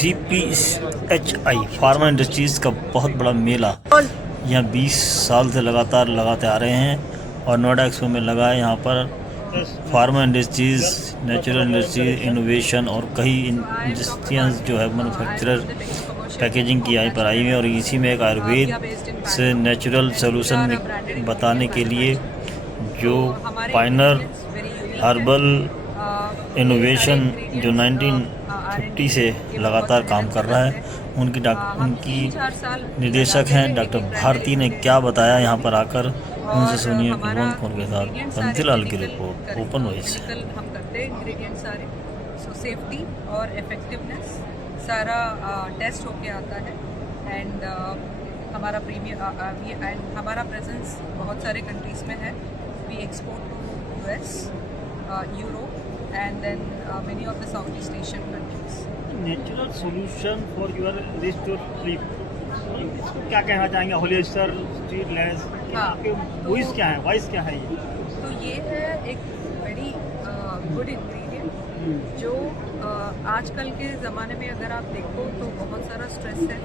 CPHI pharma industries का बहुत बड़ा मेला यहाँ 20 साल से लगातार लगाते आ रहे हैं और नोएडा एक्सपो में लगा है। यहाँ पर pharma industries, natural industries, innovation और कई इंडस्ट्रियाँ जो है मैन्युफैक्चरर पैकेजिंग की यहाँ पर आई हुई है। और इसी में एक आयुर्वेद से नेचुरल सोल्यूशन बताने के लिए जो पायनर हर्बल इनोवेशन जो 1950 से लगातार काम कर रहा है, उनकी निदेशक हैं डॉक्टर भारती ने क्या बताया यहाँ पर आकर, उनसे सुनिए भगवान कौर के साथ। बंसीलाल की रिपोर्ट, ओपन वॉइस। हम करते हैं इंग्रेडिएंट सारे, सो सेफ्टी और इफेक्टिवनेस सारा टेस्ट होके आता है। एंड हमारा प्रीमियम एंड हमारा प्रेजेंस बहुत सारे कंट्रीज़ में है। We export to US, Europe and then many of the Southeast Asian countries. Natural solution for your wrist or flip, क्या कहना चाहेंगे? होलिस्टर, स्ट्रीट लेस, वॉइस क्या है, वॉइस क्या है ये? तो ये है एक वेरी गुड इंग्रेडिएंट जो आजकल के ज़माने में अगर आप देखो तो बहुत सारा स्ट्रेस है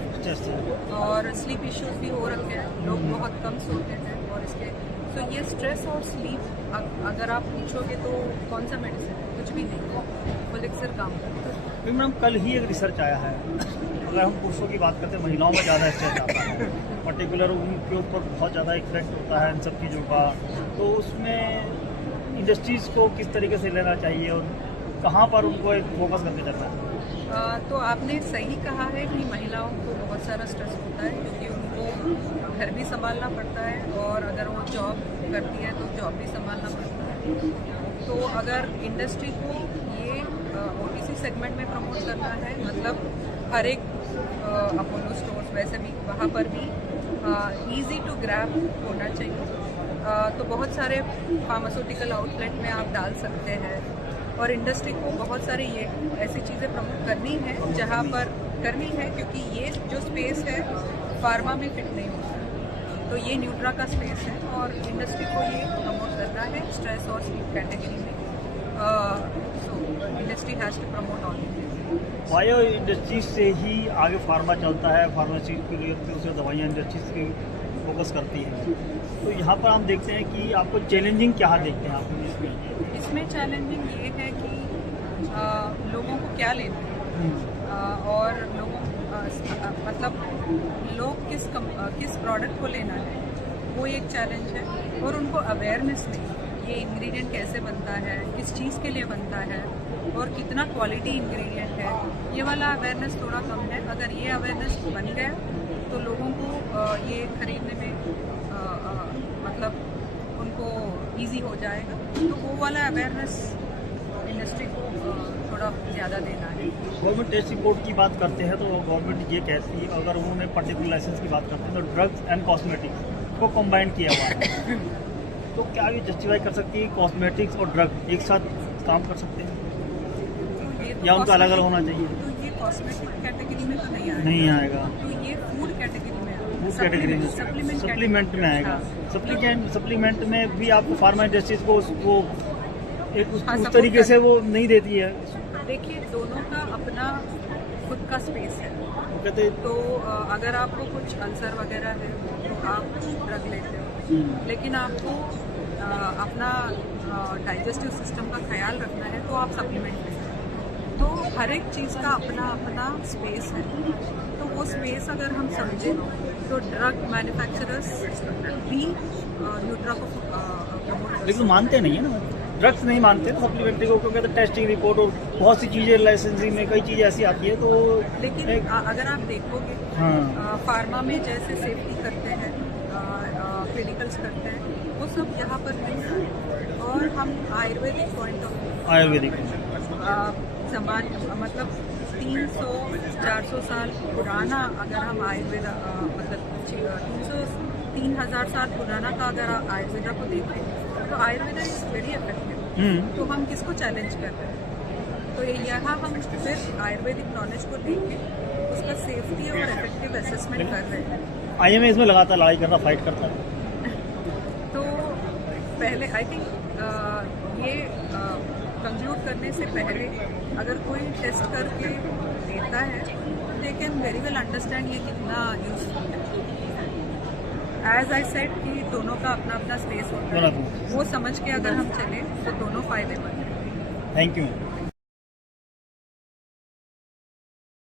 और स्लीप इश्यूज भी हो रखे हैं, लोग बहुत कम सोते हैं और इसके तो ये स्ट्रेस और स्लीप अगर आप पूछोगे तो कौन सा मेडिसिन है, कुछ भी नहीं, एलिक्सिर काम करता है। मैडम कल ही एक रिसर्च आया है, अगर हम पुरुषों की बात करते हैं महिलाओं में ज़्यादा स्ट्रेस आता है, पर्टिकुलर उनके ऊपर बहुत ज़्यादा इफेक्ट होता है इन सब चीज़ों का। तो उसमें इंडस्ट्रीज़ को किस तरीके से लेना चाहिए और कहाँ पर उनको एक फोकस करके चलना है? तो आपने सही कहा है कि महिलाओं को बहुत सारा स्ट्रेस होता है क्योंकि उनको घर भी संभालना पड़ता है और अगर वो जॉब करती है तो जॉब भी संभालना पड़ता है। तो अगर इंडस्ट्री को ये OTC सेगमेंट में प्रमोट करना है, मतलब हर एक अपोलो स्टोर्स वैसे भी वहाँ पर भी इजी टू ग्रैब होना चाहिए। तो बहुत सारे फार्मास्यूटिकल आउटलेट में आप डाल सकते हैं और इंडस्ट्री को बहुत सारी ये ऐसी चीज़ें प्रमोट करनी है जहाँ पर करनी है, क्योंकि ये जो स्पेस है फार्मा में फिट नहीं होता है। तो ये न्यूट्रा का स्पेस है और इंडस्ट्री को ये प्रमोट करना है स्ट्रेस और स्लीप कैटेगरी में। So industry has to promote all. Bio industry से ही आगे फार्मा चलता है, फार्मेसी के लिए उसे दवाइयाँ इंडस्ट्रीज की फोकस करती है। तो यहाँ पर हम देखते हैं कि आपको चैलेंजिंग क्या देखते हैं आप इसमें चैलेंजिंग ये है कि लोगों को क्या लेना है और लोगों मतलब लोग किस प्रोडक्ट को लेना है, वो एक चैलेंज है। और उनको अवेयरनेस नहीं, ये इंग्रेडिएंट कैसे बनता है, किस चीज़ के लिए बनता है और कितना क्वालिटी इंग्रेडिएंट है, ये वाला अवेयरनेस थोड़ा कम है। अगर ये अवेयरनेस बन गया तो लोगों को ये खरीदने में मतलब उनको इजी हो जाएगा। तो वो वाला अवेयरनेस इंडस्ट्री को थोड़ा ज़्यादा देना है। गवर्नमेंट टेस्ट रिपोर्ट की बात करते हैं तो गवर्नमेंट ये कहती है, अगर उन्होंने पर्टिकुलर लाइसेंस की बात करते हैं तो ड्रग्स एंड कॉस्मेटिक्स को कंबाइन किया हुआ है। तो क्या ये जस्टिफाई कर सकती है कॉस्मेटिक्स और ड्रग एक साथ काम कर सकते हैं या उनका अलग अलग होना चाहिए? तो ये कॉस्मेटिक कैटेगरी में तो नहीं आएगा। तो ये फूड कैटेगरी में आएगा, फूड कैटेगरी में, सप्लीमेंट में आएगा। सप्लीमेंट में भी आपको फार्मा इंडस्ट्रीज को वो एक उस तरीके से वो नहीं देती है। देखिए दोनों का अपना खुद का स्पेस है। तो अगर आपको कुछ अल्सर वगैरह है तो आप ड्रग लेते हो, लेकिन आपको अपना डाइजेस्टिव सिस्टम का ख्याल रखना है तो आप सप्लीमेंट लेते हो। तो हर एक चीज़ का अपना अपना स्पेस है। तो वो स्पेस अगर हम समझें तो ड्रग मैन्युफैक्चरर्स भी न्यूट्रा को प्रमोट, लेकिन मानते नहीं है ना, ड्रग्स नहीं मानते सप्लीमेंट्री को, क्योंकि टेस्टिंग रिपोर्ट और बहुत सी चीज़ें लाइसेंसिंग में कई चीज़ें ऐसी आती है। तो लेकिन अगर आप देखोगे फार्मा में जैसे सेफ्टी करते हैं, क्लिनिकल्स करते हैं, वो वो सब यहाँ पर मिलता है। और हम आयुर्वेदिक पॉइंट ऑफ आयुर्वेदिक जमान मतलब 300-400 साल पुराना अगर हम आयुर्वेदा मतलब 3,000 साल पुराना का अगर आयुर्वेदा को देखें तो आयुर्वेदा इज वेरी इफेक्टिव। तो हम किसको चैलेंज कर रहे हैं? तो यहाँ हम फिर आयुर्वेदिक नॉलेज को लेके उसका सेफ्टी और इफेक्टिव असेसमेंट कर रहे हैं। IMA इसमें लगातार लड़ाई करता, फाइट करता है। तो पहले आई थिंक ये कंक्लूड करने से पहले अगर कोई टेस्ट करके देता है they can very well understand ये कितना यूजफुल है। एज आई सेड कि दोनों का अपना अपना स्पेस होता है, वो समझ के अगर हम चले तो दोनों फायदेमंद हैं। Thank you.